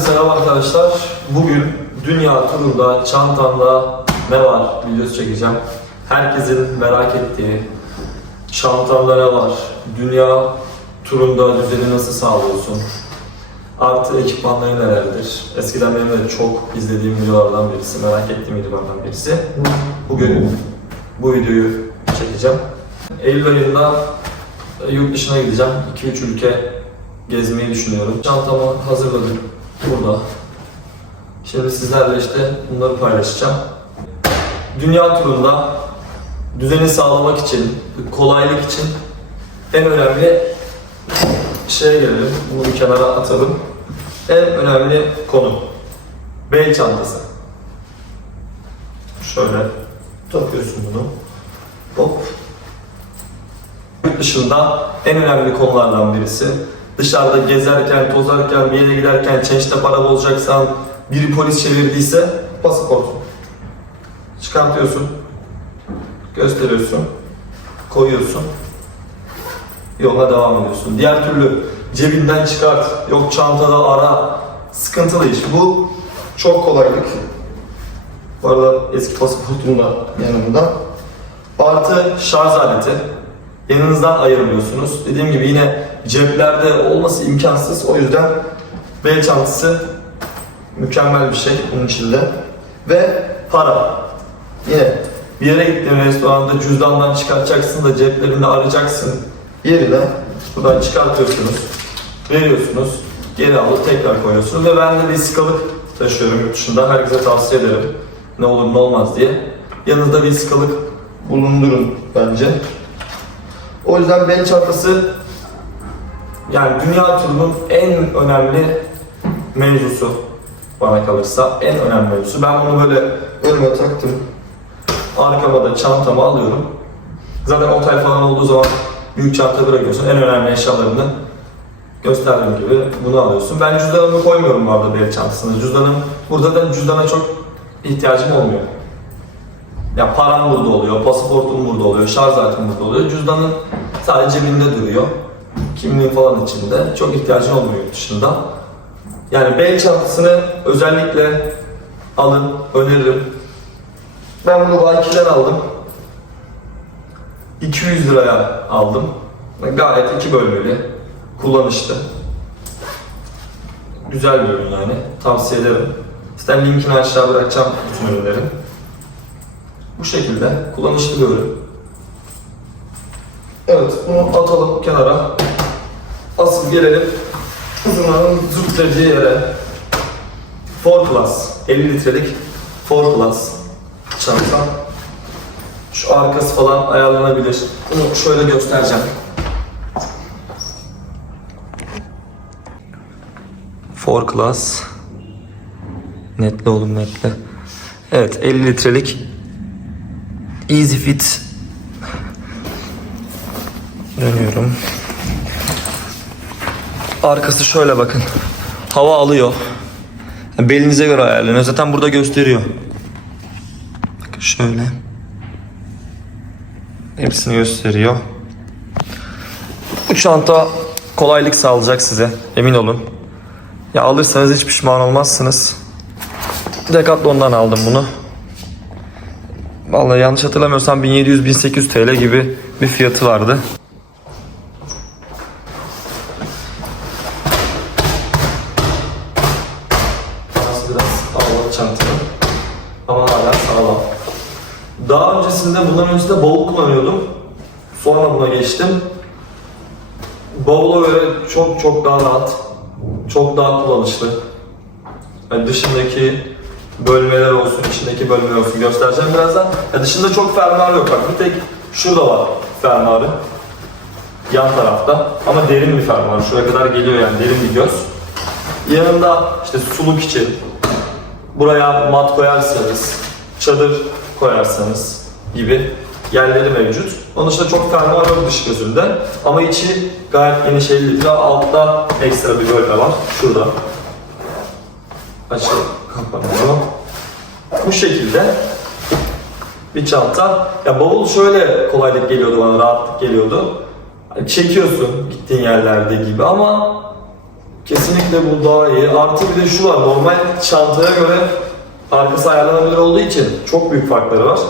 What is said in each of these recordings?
selam arkadaşlar. Bugün dünya turunda çantamda ne var videosu çekeceğim. Herkesin merak ettiği çantamda ne var? Dünya turunda düzeni nasıl sağlıyorsun? Artı ekipmanları nelerdir? Eskiden benim de çok izlediğim videolardan birisi, merak ettiğim videolardan birisi. Bugün bu videoyu çekeceğim. Eylül ayında e, yurt dışına gideceğim. 2-3 ülke gezmeyi düşünüyorum. Çantamı hazırladım burada. Şimdi sizlerle işte bunları paylaşacağım. Dünya turunda düzeni sağlamak için, kolaylık için en önemli şeye gelelim. Bunu bir kenara atalım. En önemli konu. Bel çantası. Şöyle takıyorsun bunu. Hop. Yurt dışında en önemli konulardan birisi. Dışarıda gezerken, tozarken, bir yere giderken, çeşitli para bulacaksan, biri polis çevirdiyse pasaport. Çıkartıyorsun, gösteriyorsun, koyuyorsun, yoluna devam ediyorsun. Diğer türlü cebinden çıkart, yok çantada ara, sıkıntılı iş. Bu çok kolaylık. Bu arada eski pasaportum da yanımda. Artı şarj aleti. Yanınızdan ayırmıyorsunuz. Dediğim gibi yine ceplerde olması imkansız. O yüzden bel çantası mükemmel bir şey bunun içinde. Ve para. Yine bir yere gittiğin restoranda cüzdandan çıkartacaksın da ceplerinde arayacaksın. Yerine buradan çıkartıyorsunuz. Veriyorsunuz. Geri alıp tekrar koyuyorsunuz. Ve ben de vesikalık taşıyorum yurt dışında. Herkese tavsiye ederim. Ne olur ne olmaz diye. Yanınızda vesikalık bulundurun bence. O yüzden bel çantası yani dünya turunun en önemli mevzusu bana kalırsa en önemli mevzusu. Ben bunu böyle önüme taktım. Arkama da çantamı alıyorum. Zaten otel falan olduğu zaman büyük çanta bırakıyorsun. En önemli eşyalarını gösterdiğim gibi bunu alıyorsun. Ben cüzdanımı koymuyorum bu arada bel çantasına. Cüzdanım, burada da cüzdana çok ihtiyacım olmuyor. Ya param burada oluyor, pasaportum burada oluyor, şarj aletim burada oluyor. Cüzdanın sadece cebinde duruyor. Kimliğin falan içinde. Çok ihtiyacın olmuyor yurt dışında. Yani bel çantasını özellikle alın, öneririm. Ben bunu Daiki'den aldım. 200 liraya aldım. Gayet iki bölmeli, kullanışlı. Güzel bir ürün yani, tavsiye ederim. İster linkini aşağı bırakacağım bütün ürünlerin. Bu şekilde kullanışlı bir ürün. Evet, bunu atalım kenara. Asıl gelelim uzunların züplediği yere. Ford Plus, 50 litrelik Ford Plus çanta. Şu arkası falan ayarlanabilir. Bunu şöyle göstereceğim. Ford Class. Netle oğlum netle. Evet 50 litrelik Easy Fit Dönüyorum. Arkası şöyle bakın. Hava alıyor. Belinize göre ayarlanıyor. Zaten burada gösteriyor. Bakın şöyle. Hepsini gösteriyor. Bu çanta kolaylık sağlayacak size. Emin olun. Ya alırsanız hiç pişman olmazsınız. Decathlon'dan aldım bunu. Vallahi yanlış hatırlamıyorsam 1700-1800 TL gibi bir fiyatı vardı. Burası biraz havalı çantanın. Ama hala sağlam. Daha öncesinde bundan öncesinde bavul kullanıyordum. Sonra buna geçtim. Bavula göre çok çok daha rahat. Çok daha kullanışlı. Yani dışındaki bölmeler olsun, içindeki bölmeler olsun göstereceğim birazdan. Ya dışında çok fermuar yok. Bak bir tek şurada var fermuarı. Yan tarafta. Ama derin bir fermuar. Şuraya kadar geliyor yani derin bir göz. Yanında işte suluk için buraya mat koyarsanız, çadır koyarsanız gibi yerleri mevcut. Onun dışında çok fermuar yok dış gözünde. Ama içi gayet geniş 50 litre. Altta ekstra bir bölme var. Şurada. Açık kapanıyor. Bu şekilde bir çanta. Ya bavul şöyle kolaylık geliyordu bana, rahatlık geliyordu. Hani çekiyorsun gittiğin yerlerde gibi ama Kesinlikle bu daha iyi. Artı bir de şu var, normal çantaya göre arkası ayarlanabilir olduğu için çok büyük farkları var.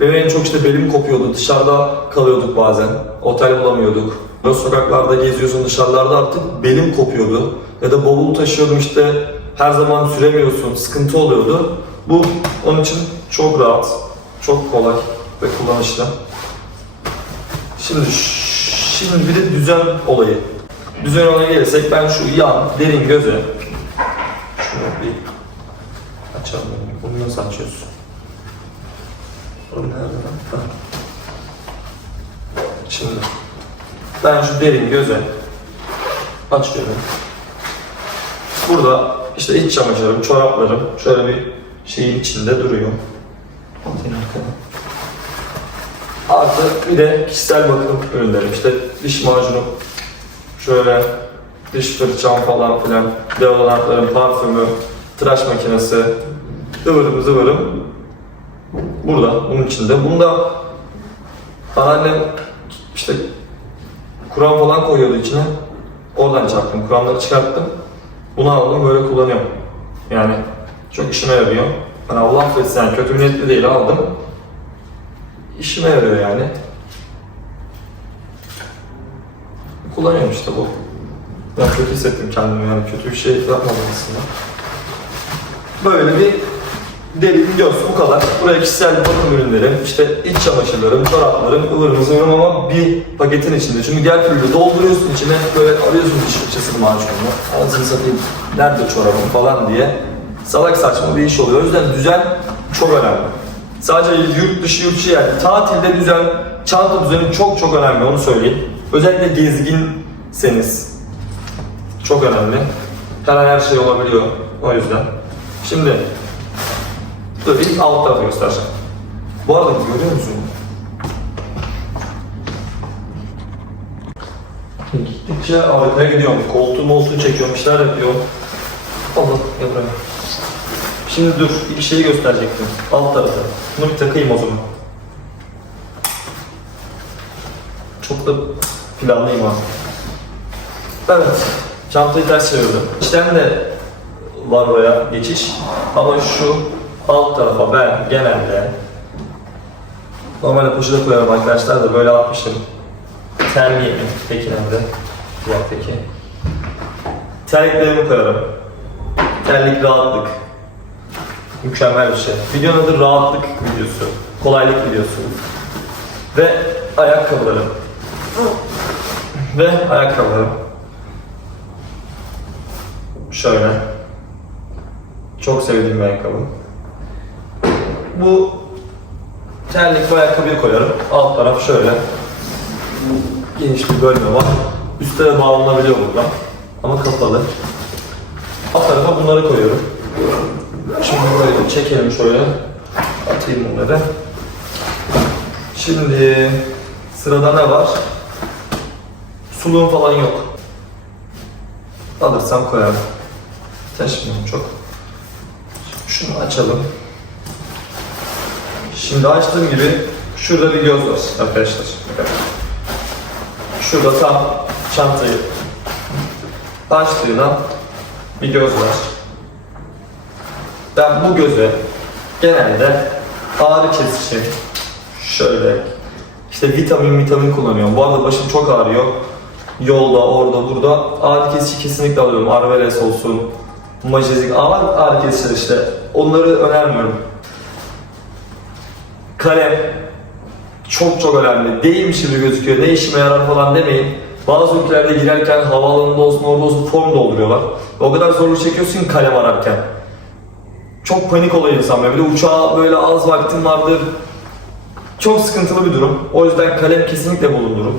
Benim en çok işte belim kopuyordu, dışarıda kalıyorduk bazen, otel bulamıyorduk. Böyle sokaklarda geziyorsun dışarılarda artık belim kopuyordu. Ya da bavul taşıyordum işte her zaman süremiyorsun, sıkıntı oluyordu. Bu onun için çok rahat, çok kolay ve kullanışlı. Şimdi şimdi bir de düzen olayı. Düzen olayına gelirsek ben şu yan derin göze şunu bir açalım. Bunu nasıl açıyorsun? O nerede lan? Ha. Şimdi ben şu derin göze açıyorum. Burada işte iç çamaşırım, çoraplarım şöyle bir şeyin içinde duruyor. Artı bir de kişisel bakım ürünlerim. İşte diş macunu, şöyle diş fırçam falan filan, deodorantlarım, parfümü, tıraş makinesi, ıvırım zıvırım burada, bunun içinde. Bunda anneannem işte Kur'an falan koyuyordu içine. Oradan çaktım, Kur'anları çıkarttım. Bunu aldım, böyle kullanıyorum. Yani çok işime yarıyor. Yani Allah affetsin, yani kötü niyetli değil aldım. İşime yarıyor yani. Kullanıyorum işte bu. Ben kötü hissettim kendimi yani kötü bir şey yapmadım aslında. Böyle bir derin göz bu kadar. Buraya kişisel bakım ürünlerim, işte iç çamaşırlarım, çoraplarım, ıvırım zıvırım ama bir paketin içinde. Çünkü diğer türlü dolduruyorsun içine, böyle arıyorsun diş fırçasını macununu. Ağzını satayım, nerede çorabım falan diye. Salak saçma bir iş oluyor. O yüzden düzen çok önemli. Sadece yurt dışı yurt içi yani tatilde düzen, çanta düzeni çok çok önemli onu söyleyeyim. Özellikle gezginseniz çok önemli. Her an her şey olabiliyor o yüzden. Şimdi dur ilk alt tarafı göstereceğim. Bu arada görüyor musun? Gittikçe arkaya gidiyorum. Koltuğu moltuğu çekiyorum, işler yapıyorum. Allah ya buraya. Şimdi dur, bir şeyi gösterecektim. Alt tarafı. Bunu bir takayım o zaman. Çok da planlıyım ha. Evet, çantayı ters çevirdim. İçten de var oraya geçiş. Ama şu alt tarafa ben genelde normalde poşete koyarım arkadaşlar da böyle atmışım. Terliğimi, peki nerede? Kullaktaki. Terliklerimi koyarım. Terlik rahatlık. Mükemmel bir şey. Videonun adı rahatlık videosu. Kolaylık videosu. Ve ayakkabılarım. Ve ayakkabılarım. Şöyle. Çok sevdiğim bir ayakkabı. Bu terlik bu ayakkabıyı koyarım. Alt taraf şöyle. Geniş bir bölme var. Üstte de bağlanabiliyor buradan. Ama kapalı. Alt tarafa bunları koyuyorum. Şimdi böyle çekelim şöyle. Atayım bunları. Şimdi sırada ne var? Suluğum falan yok. Alırsam koyarım. Taşımıyorum çok. Şunu açalım. Şimdi açtığım gibi şurada bir göz var arkadaşlar. Şurada tam çantayı açtığında bir göz var. Ben bu göze genelde ağrı kesici şöyle işte vitamin vitamin kullanıyorum. Bu arada başım çok ağrıyor. Yolda, orada, burada ağrı kesici kesinlikle alıyorum. Arveles olsun, majezik, ağır ağrı kesiciler işte. Onları önermiyorum. Kalem çok çok önemli. Değilmiş gibi gözüküyor. Ne işime yarar falan demeyin. Bazı ülkelerde girerken havaalanında olsun orada olsun form dolduruyorlar. O kadar zorluk çekiyorsun ki kalem ararken. Çok panik oluyor insan. Bir de uçağa böyle az vaktin vardır. Çok sıkıntılı bir durum. O yüzden kalem kesinlikle bulundurun.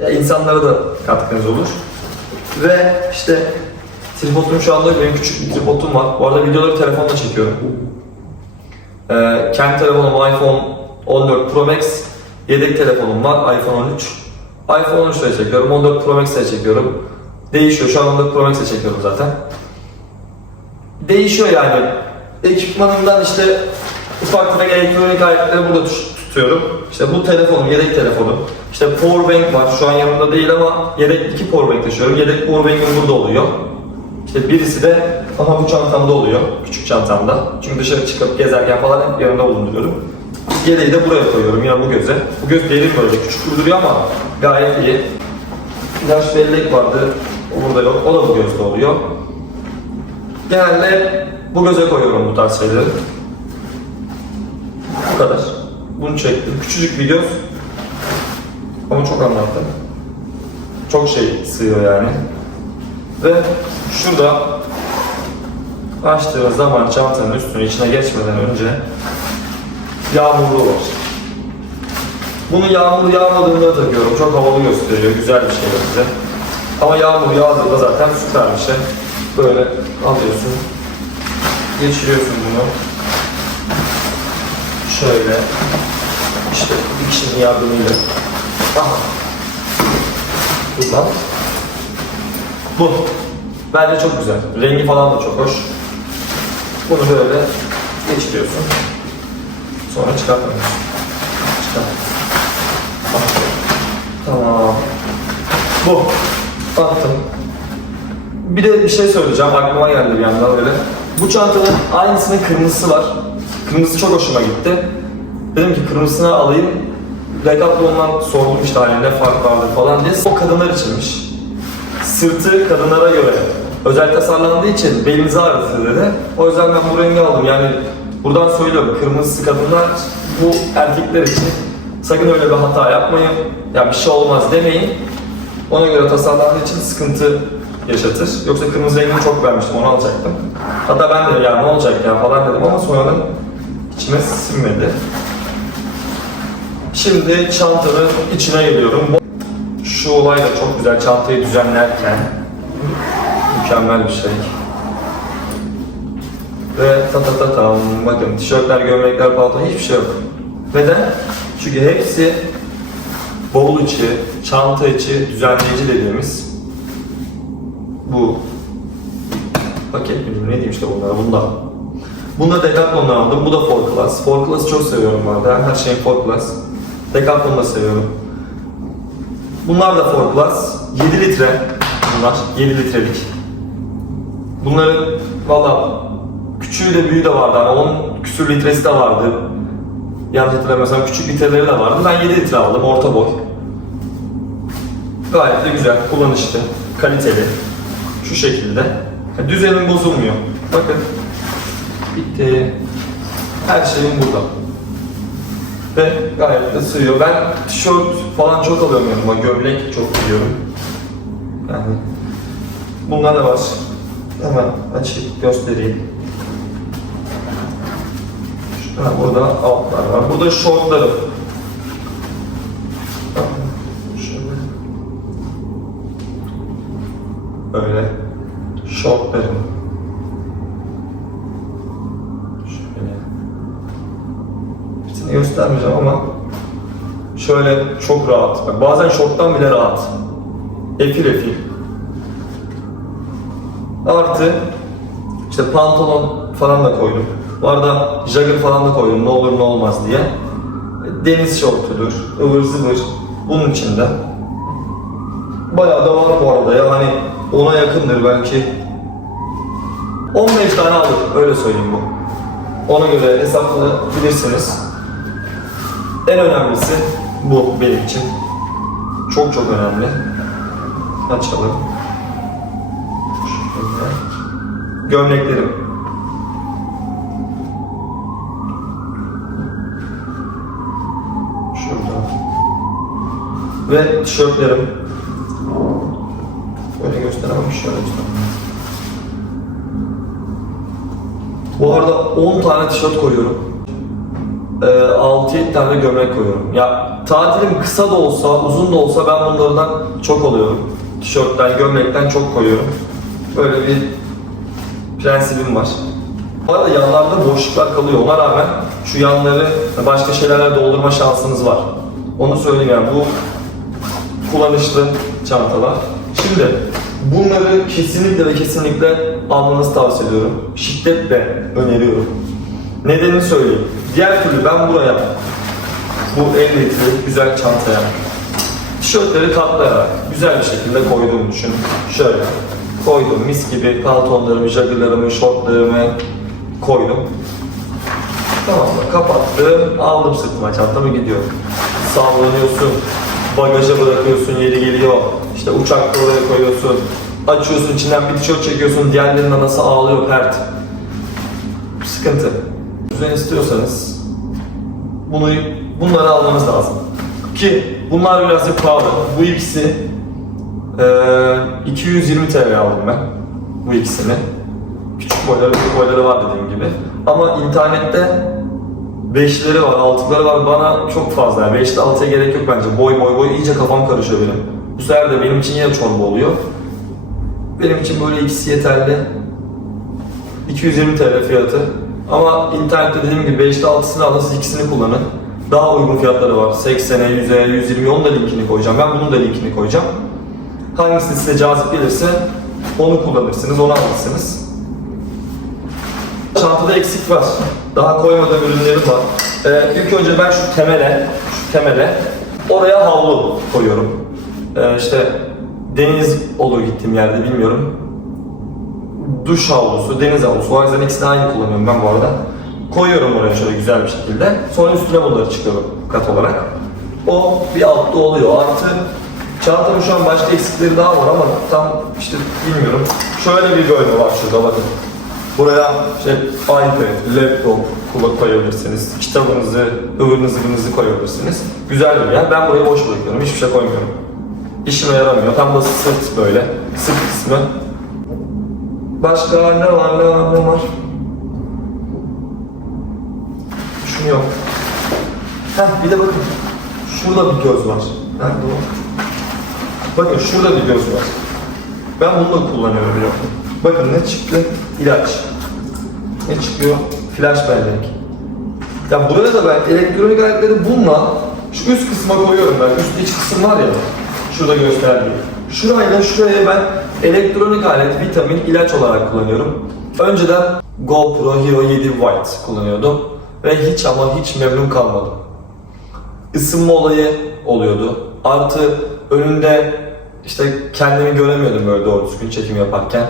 Ya insanlara da katkınız olur. Ve işte tripodum şu anda benim küçük bir tripodum var. Bu arada videoları telefonla çekiyorum. Ee, kendi telefonum iPhone 14 Pro Max. Yedek telefonum var iPhone 13. iPhone 13 ile çekiyorum, 14 Pro Max ile çekiyorum. Değişiyor. Şu an 14 Pro Max ile çekiyorum zaten. Değişiyor yani. Ekipmanımdan işte ufak tefek elektronik aletleri burada tut- tutuyorum. İşte bu telefonum, yedek telefonum. İşte powerbank var. Şu an yanımda değil ama yedek iki powerbank taşıyorum. Yedek powerbank'im burada oluyor. İşte birisi de ama bu çantamda oluyor. Küçük çantamda. Çünkü dışarı çıkıp gezerken falan hep yanımda bulunduruyorum. Yedeği de buraya koyuyorum ya bu göze. Bu göz derin böyle küçük duruyor ama gayet iyi. Flash bellek vardı. O burada yok. O da bu gözde oluyor. Genelde bu göze koyuyorum bu tarz şeyleri. Bu kadar. Bunu çektim. Küçücük bir göz. Ama çok anlattım. Çok şey sığıyor yani. Ve şurada açtığınız zaman çantanın üstüne içine geçmeden önce yağmurlu var. Bunu yağmur yağmadığında takıyorum. Çok havalı gösteriyor. Güzel bir şey bize. Ama yağmur yağdığında zaten süper bir şey. Böyle alıyorsun. Geçiriyorsun bunu. Şöyle. İşte bir kişinin yardımıyla. Aha. Buradan. Bu. Bence çok güzel. Rengi falan da çok hoş. Bunu böyle geçiriyorsun. Sonra çıkartmıyorsun. Çıkart. Bak. Tamam. Bu. Attım. Bir de bir şey söyleyeceğim. Aklıma geldi bir yandan öyle. Bu çantanın aynısının kırmızısı var. Kırmızısı çok hoşuma gitti. Dedim ki kırmızısını alayım. Decathlon'dan sordum işte ne fark vardır falan diye. O kadınlar içinmiş. Sırtı kadınlara göre özel tasarlandığı için belinizi ağrıtır dedi. O yüzden ben bu rengi aldım. Yani buradan söylüyorum kırmızısı kadınlar bu erkekler için sakın öyle bir hata yapmayın. Ya bir şey olmaz demeyin. Ona göre tasarlandığı için sıkıntı yaşatır. Yoksa kırmızı rengini çok beğenmiştim, onu alacaktım. Hatta ben de ya ne olacak ya falan dedim ama sonradan içime sinmedi. Şimdi çantanın içine geliyorum. Şu olay da çok güzel, çantayı düzenlerken mükemmel bir şey. Ve ta ta ta tam, bakın tişörtler, gömlekler, palto hiçbir şey yok. Neden? Çünkü hepsi bavul içi, çanta içi, düzenleyici dediğimiz bu paket mi ne diyeyim işte bunlara, bundan. Bunu da Decathlon'dan aldım. Bu da 4 Class. 4 Class'ı çok seviyorum bu arada. Her şeyin 4 Class. Decathlon'u da seviyorum. Bunlar da 4 Class. 7 litre bunlar. 7 litrelik. Bunların valla küçüğü de büyüğü de vardı. Hani 10 küsür litresi de vardı. Yanlış hatırlamıyorsam küçük litreleri de vardı. Ben 7 litre aldım. Orta boy. Gayet de güzel, kullanışlı, kaliteli. Şu şekilde. Yani Düzenim bozulmuyor. Bakın. Bitti. Her şeyim burada. Ve gayet de sığıyor. Ben tişört falan çok alıyorum yanıma. Gömlek çok giyiyorum. Yani bunlar da var. Hemen açıp göstereyim. Ha, burada altlar var. Burada şortlarım. Şöyle. Böyle şortlarım. Şöyle. Hepsini göstermeyeceğim ama şöyle çok rahat. Bazen şorttan bile rahat. Efil efil. Artı işte pantolon falan da koydum. Bu arada jogger falan da koydum ne olur ne olmaz diye. Deniz şortudur, ıvır zıvır bunun içinde. Bayağı da var bu arada ya hani ona yakındır belki. 15 tane alır öyle söyleyeyim bu. Ona göre hesaplayabilirsiniz. En önemlisi bu benim için. Çok çok önemli. Açalım. Şöyle. Gömleklerim. Şurada. Ve tişörtlerim. Böyle gösteremem şöyle göstereyim. Bu arada 10 tane tişört koyuyorum. Ee, 6-7 tane gömlek koyuyorum. Ya tatilim kısa da olsa, uzun da olsa ben bunlardan çok alıyorum. Tişörtten, gömlekten çok koyuyorum. Böyle bir prensibim var. Bu arada yanlarda boşluklar kalıyor. Ona rağmen şu yanları başka şeylerle doldurma şansınız var. Onu söyleyeyim yani bu kullanışlı çantalar. Şimdi bunları kesinlikle ve kesinlikle almanızı tavsiye ediyorum. Şiddetle öneriyorum. Nedenini söyleyeyim. Diğer türlü ben buraya bu 50 litrelik güzel çantaya tişörtleri katlayarak güzel bir şekilde koyduğumu düşün. Şöyle koydum mis gibi pantolonlarımı, jaggerlarımı, şortlarımı koydum. Tamam mı? Kapattım, aldım sırtıma çantamı gidiyorum. Sallanıyorsun, bagaja bırakıyorsun, yeri geliyor. İşte uçakta oraya koyuyorsun. Açıyorsun, içinden bir tişört çekiyorsun, diğerlerinin anası ağlıyor pert. Sıkıntı. Düzen istiyorsanız bunu bunları almanız lazım. Ki bunlar birazcık pahalı. Bu ikisi eee 220 TL aldım ben bu ikisini. Küçük boyları, büyük boyları var dediğim gibi. Ama internette 5'leri var, 6'ları var. Bana çok fazla. Yani 5'te 6'ya gerek yok bence. Boy boy boy iyice kafam karışıyor benim. Bu sefer de benim için yine çorba oluyor. Benim için böyle ikisi yeterli. 220 TL fiyatı. Ama internette dediğim gibi 5'te 6'sını alın siz ikisini kullanın. Daha uygun fiyatları var. 80'e, 100'e, 120'ye onun da linkini koyacağım. Ben bunun da linkini koyacağım. Hangisi size cazip gelirse onu kullanırsınız, onu alırsınız. Çantada eksik var. Daha koymadığım ürünlerim var. Ee, ilk önce ben şu temele, şu temele oraya havlu koyuyorum. Ee, işte deniz olur gittiğim yerde bilmiyorum. Duş havlusu, deniz havlusu. O yüzden ikisini aynı kullanıyorum ben bu arada. Koyuyorum oraya şöyle güzel bir şekilde. Sonra üstüne bunları çıkıyorum kat olarak. O bir altta oluyor. Artı çantamın şu an başka eksikleri daha var ama tam işte bilmiyorum. Şöyle bir bölme var şurada bakın. Buraya şey iPad, laptop kulak koyabilirsiniz. Kitabınızı, ıvırınızı, ıvırınızı koyabilirsiniz. Güzel bir yer. Ben burayı boş bırakıyorum. Hiçbir şey koymuyorum. İşime yaramıyor. Tam da sırt böyle. Sırt kısmı. Başka ne var ne var ne var? Düşünüyorum. Heh bir de bakın. Şurada bir göz var. Nerede o? Bakın şurada bir göz var. Ben bunu da kullanıyorum biliyorum. Bakın ne çıktı? İlaç. Ne çıkıyor? Flash bellek. Ya buraya da ben elektronik aletleri bununla şu üst kısma koyuyorum ben. Üst iç kısım var ya. Şurada gösterdiğim. Şurayla şuraya ben elektronik alet, vitamin, ilaç olarak kullanıyorum. Önceden GoPro Hero 7 White kullanıyordum. Ve hiç ama hiç memnun kalmadım. Isınma olayı oluyordu. Artı önünde işte kendimi göremiyordum böyle doğru düzgün çekim yaparken.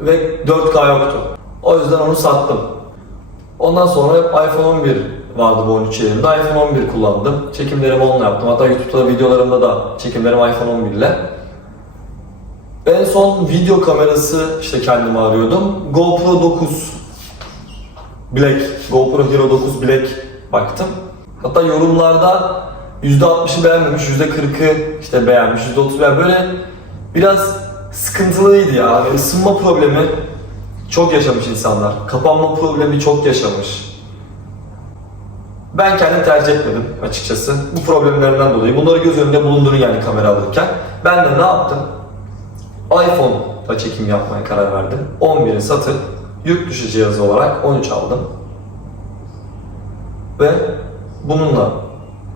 Ve 4K yoktu. O yüzden onu sattım. Ondan sonra hep iPhone 11 vardı bu 13 elimde. iPhone 11 kullandım. Çekimlerimi onunla yaptım. Hatta YouTube'da videolarımda da çekimlerim iPhone 11 ile. En son video kamerası işte kendime arıyordum. GoPro 9 Black, GoPro Hero 9 Black baktım. Hatta yorumlarda %60'ı beğenmemiş, %40'ı işte beğenmiş, %30 beğenmiş. Böyle biraz sıkıntılıydı ya. Hani ısınma problemi çok yaşamış insanlar. Kapanma problemi çok yaşamış. Ben kendim tercih etmedim açıkçası. Bu problemlerinden dolayı. Bunları göz önünde bulundurun yani kamera alırken. Ben de ne yaptım? iPhone'da çekim yapmaya karar verdim. 11'i satıp yurt dışı cihazı olarak 13 aldım. Ve bununla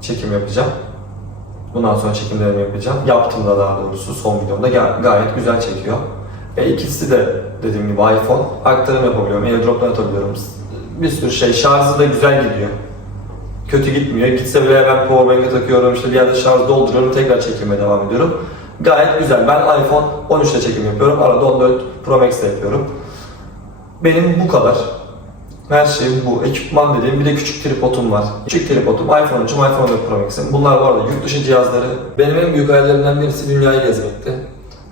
çekim yapacağım. Bundan sonra çekimlerimi yapacağım. Yaptım da daha doğrusu son videomda Ga- gayet güzel çekiyor. E ikisi de dediğim gibi iPhone. Aktarım yapabiliyorum, airdrop'tan atabiliyorum. Bir sürü şey. Şarjı da güzel gidiyor. Kötü gitmiyor. Gitse bile ben powerbank'e takıyorum. işte bir yerde şarj dolduruyorum. Tekrar çekime devam ediyorum. Gayet güzel. Ben iPhone 13 ile çekim yapıyorum. Arada 14 Pro Max ile yapıyorum. Benim bu kadar. Her şeyim bu. Ekipman dediğim bir de küçük tripodum var. Küçük tripodum iPhone 3'üm, iPhone 14 Pro Max'im. Bunlar var da yurt dışı cihazları. Benim en büyük hayallerimden birisi dünyayı gezmekti.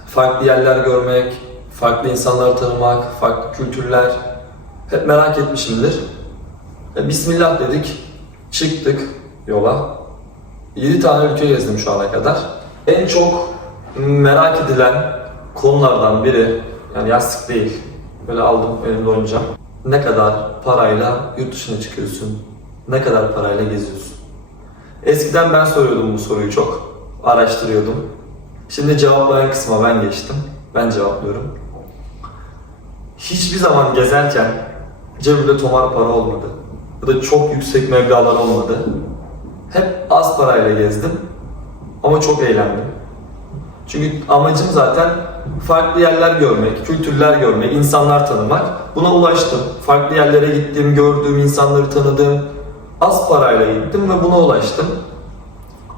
Farklı yerler görmek, farklı insanları tanımak, farklı kültürler. Hep merak etmişimdir. E, Bismillah dedik, çıktık yola. 7 tane ülke gezdim şu ana kadar. En çok merak edilen konulardan biri, yani yastık değil, böyle aldım elimde oynayacağım. Ne kadar parayla yurt dışına çıkıyorsun? Ne kadar parayla geziyorsun? Eskiden ben soruyordum bu soruyu çok. Araştırıyordum. Şimdi cevaplayan kısma ben geçtim. Ben cevaplıyorum. Hiçbir zaman gezerken cebimde tomar para olmadı. Ya da çok yüksek meblağlar olmadı. Hep az parayla gezdim. Ama çok eğlendim. Çünkü amacım zaten farklı yerler görmek, kültürler görmek, insanlar tanımak. Buna ulaştım. Farklı yerlere gittim, gördüğüm insanları tanıdım. Az parayla gittim ve buna ulaştım.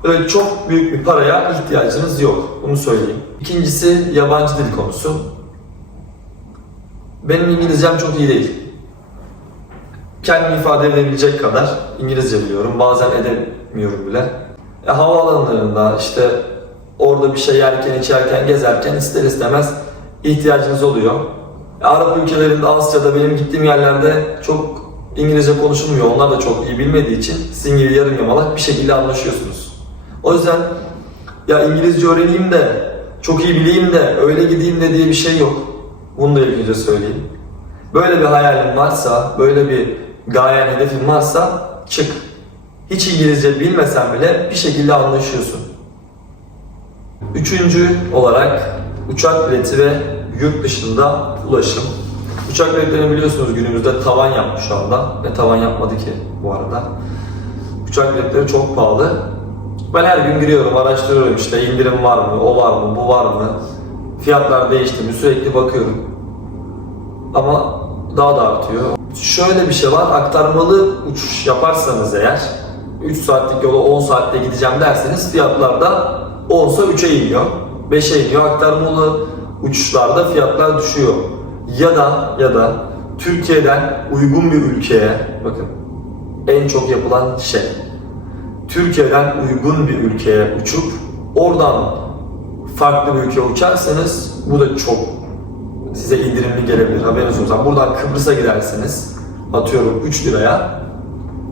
Öyle çok büyük bir paraya ihtiyacınız yok. Bunu söyleyeyim. İkincisi yabancı dil konusu. Benim İngilizcem çok iyi değil. Kendimi ifade edebilecek kadar İngilizce biliyorum. Bazen edemiyorum bile. E, havaalanlarında işte orada bir şey yerken, içerken, gezerken ister istemez ihtiyacınız oluyor. E, Arap ülkelerinde, Asya'da benim gittiğim yerlerde çok İngilizce konuşulmuyor. Onlar da çok iyi bilmediği için sizin gibi yarım yamalak bir şekilde anlaşıyorsunuz. O yüzden ya İngilizce öğreneyim de çok iyi bileyim de öyle gideyim de diye bir şey yok. Bunu da ilk söyleyeyim. Böyle bir hayalin varsa, böyle bir gayen, hedefin varsa çık. Hiç İngilizce bilmesen bile bir şekilde anlaşıyorsun. Üçüncü olarak uçak bileti ve yurt dışında ulaşım. Uçak biletlerini biliyorsunuz günümüzde tavan yapmış şu anda. Ne tavan yapmadı ki bu arada. Uçak biletleri çok pahalı. Ben her gün giriyorum, araştırıyorum işte indirim var mı, o var mı, bu var mı? Fiyatlar değişti mi sürekli bakıyorum. Ama daha da artıyor. Şöyle bir şey var, aktarmalı uçuş yaparsanız eğer 3 saatlik yola 10 saatte gideceğim derseniz fiyatlar da 10'sa 3'e iniyor, 5'e iniyor. Aktarmalı uçuşlarda fiyatlar düşüyor. Ya da ya da Türkiye'den uygun bir ülkeye bakın en çok yapılan şey Türkiye'den uygun bir ülkeye uçup oradan farklı bir ülkeye uçarsanız bu da çok size indirimli gelebilir haberiniz olsun. Buradan Kıbrıs'a giderseniz atıyorum 3 liraya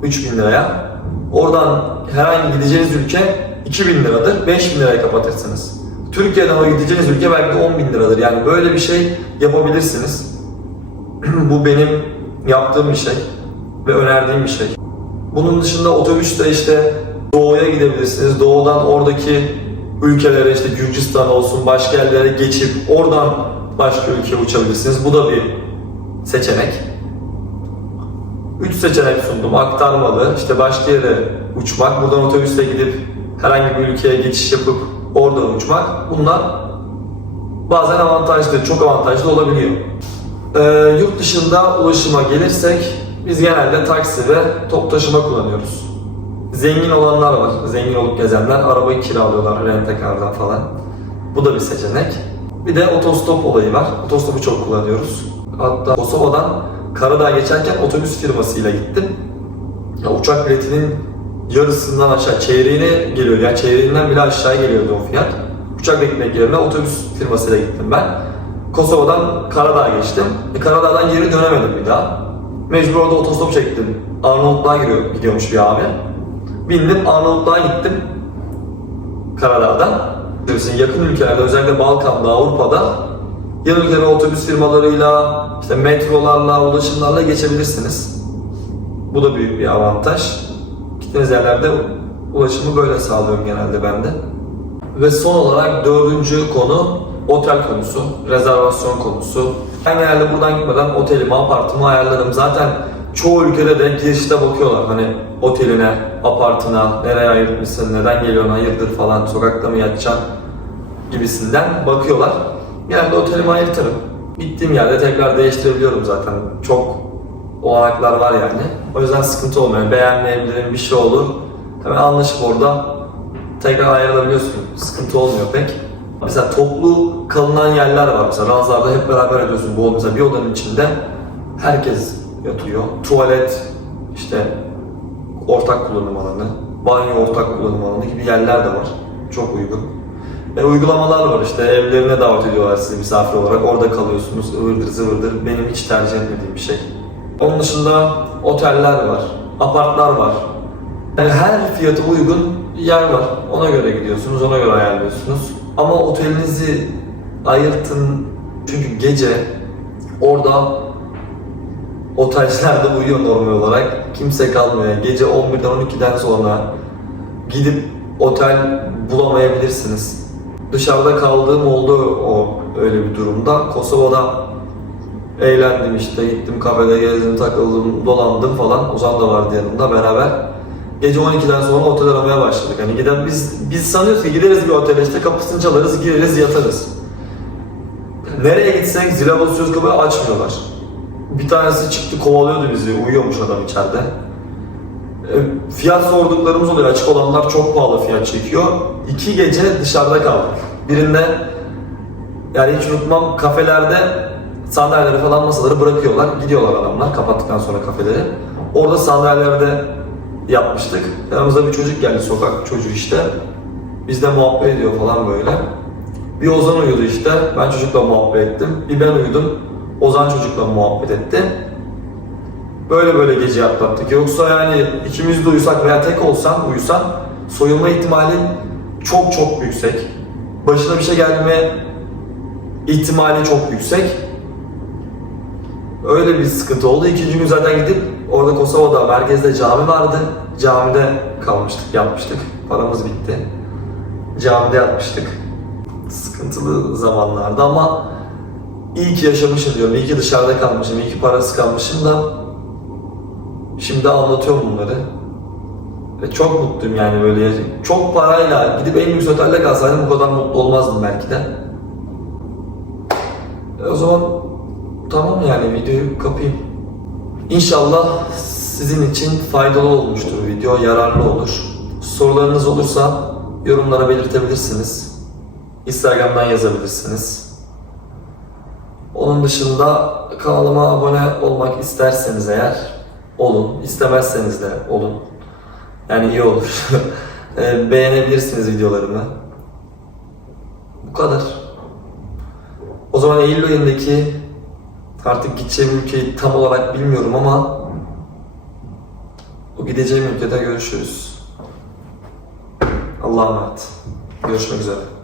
3000 liraya oradan herhangi gideceğiniz ülke 2000 liradır 5000 liraya kapatırsınız. Türkiye'den o gideceğiniz ülke belki de 10 bin liradır. Yani böyle bir şey yapabilirsiniz. bu benim yaptığım bir şey ve önerdiğim bir şey. Bunun dışında otobüste işte doğuya gidebilirsiniz. Doğudan oradaki ülkelere işte Gürcistan olsun başka yerlere geçip oradan başka ülkeye uçabilirsiniz. Bu da bir seçenek. Üç seçenek sundum. Aktarmalı, işte başka yere uçmak, buradan otobüste gidip herhangi bir ülkeye geçiş yapıp oradan uçmak. Bunlar bazen avantajlı, çok avantajlı olabiliyor. Ee, yurt dışında ulaşıma gelirsek biz genelde taksi ve top taşıma kullanıyoruz. Zengin olanlar var, zengin olup gezenler arabayı kiralıyorlar rentekardan falan. Bu da bir seçenek. Bir de otostop olayı var. Otostopu çok kullanıyoruz. Hatta Kosova'dan Karadağ geçerken otobüs firmasıyla gittim. Ya uçak biletinin yarısından aşağı, çeyreğine geliyor. Yani çeyreğinden bile aşağı geliyordu o fiyat. Uçak gitmek yerine otobüs firmasıyla gittim ben. Kosova'dan Karadağ'a geçtim. E, Karadağ'dan geri dönemedim bir daha. Mecbur orada otostop çektim. Arnavutluğa gidiyor, gidiyormuş bir abi. Bindim Arnavutluğa gittim. Karadağ'dan. Biliyorsun yakın ülkelerde özellikle Balkan'da, Avrupa'da yan ülkelere otobüs firmalarıyla, işte metrolarla, ulaşımlarla geçebilirsiniz. Bu da büyük bir avantaj. Gittiğiniz yerlerde ulaşımı böyle sağlıyorum genelde ben de. Ve son olarak dördüncü konu otel konusu, rezervasyon konusu. Ben genelde buradan gitmeden otelimi, apartımı ayarlarım. Zaten çoğu ülkede de girişte bakıyorlar hani oteline, apartına, nereye ayırtmışsın, neden geliyorsun, hayırdır falan, sokakta mı yatacaksın gibisinden bakıyorlar. Genelde otelimi ayırtırım. Gittiğim yerde tekrar değiştirebiliyorum zaten. Çok olanaklar var yani. O yüzden sıkıntı olmuyor. Beğenmeyebilirim, bir şey olur. Hemen anlaşıp orada tekrar ayrılabiliyorsun. Sıkıntı olmuyor pek. Mesela toplu kalınan yerler var. Mesela ranzlarda hep beraber ediyorsun. Bu mesela bir odanın içinde herkes yatıyor. Tuvalet, işte ortak kullanım alanı, banyo ortak kullanım alanı gibi yerler de var. Çok uygun. Ve uygulamalar var işte evlerine davet ediyorlar sizi misafir olarak. Orada kalıyorsunuz ıvırdır zıvırdır. Benim hiç tercih etmediğim bir şey. Onun dışında oteller var, apartlar var. Yani her fiyatı uygun yer var. Ona göre gidiyorsunuz, ona göre ayarlıyorsunuz. Ama otelinizi ayırtın. Çünkü gece orada otelciler de uyuyor normal olarak. Kimse kalmıyor. Gece 11'den 12'den sonra gidip otel bulamayabilirsiniz. Dışarıda kaldığım oldu o öyle bir durumda. Kosova'da eğlendim işte gittim kafede gezdim takıldım dolandım falan Ozan da vardı yanımda beraber Gece 12'den sonra otel aramaya başladık. Hani giden biz biz sanıyoruz ki gideriz bir otele işte kapısını çalarız, gireriz, yatarız. Nereye gitsek zile basıyoruz kapıyı açmıyorlar. Bir tanesi çıktı kovalıyordu bizi, uyuyormuş adam içeride. E, Fiyat sorduklarımız oluyor. Açık olanlar çok pahalı fiyat çekiyor. İki gece dışarıda kaldık. Birinde yani hiç unutmam kafelerde sandalyeleri falan masaları bırakıyorlar. Gidiyorlar adamlar kapattıktan sonra kafeleri. Orada sandalyelerde yapmıştık. Yanımıza bir çocuk geldi sokak çocuğu işte. Bizde muhabbet ediyor falan böyle. Bir Ozan uyudu işte. Ben çocukla muhabbet ettim. Bir ben uyudum. Ozan çocukla muhabbet etti. Böyle böyle gece atlattık. Yoksa yani ikimiz de uyusak veya tek olsan uyusan soyulma ihtimali çok çok yüksek. Başına bir şey gelme ihtimali çok yüksek. Öyle bir sıkıntı oldu. İkinci gün zaten gidip orada Kosova'da merkezde cami vardı. Camide kalmıştık, yatmıştık. Paramız bitti. Camide yatmıştık. Sıkıntılı zamanlardı ama iyi ki yaşamışım diyorum. İyi ki dışarıda kalmışım, iyi ki parası kalmışım da Şimdi anlatıyorum bunları. Ve çok mutluyum yani böyle. Çok parayla gidip en lüks otelde kalsaydım bu kadar mutlu olmazdım belki de. E o zaman tamam yani videoyu kapayım. İnşallah sizin için faydalı olmuştur video, yararlı olur. Sorularınız olursa yorumlara belirtebilirsiniz. Instagram'dan yazabilirsiniz. Onun dışında kanalıma abone olmak isterseniz eğer olun. İstemezseniz de olun. Yani iyi olur. E, Beğenebilirsiniz videolarımı. Bu kadar. O zaman Eylül ayındaki artık gideceğim ülkeyi tam olarak bilmiyorum ama o gideceğim ülkede görüşürüz. Allah'a emanet. Görüşmek üzere.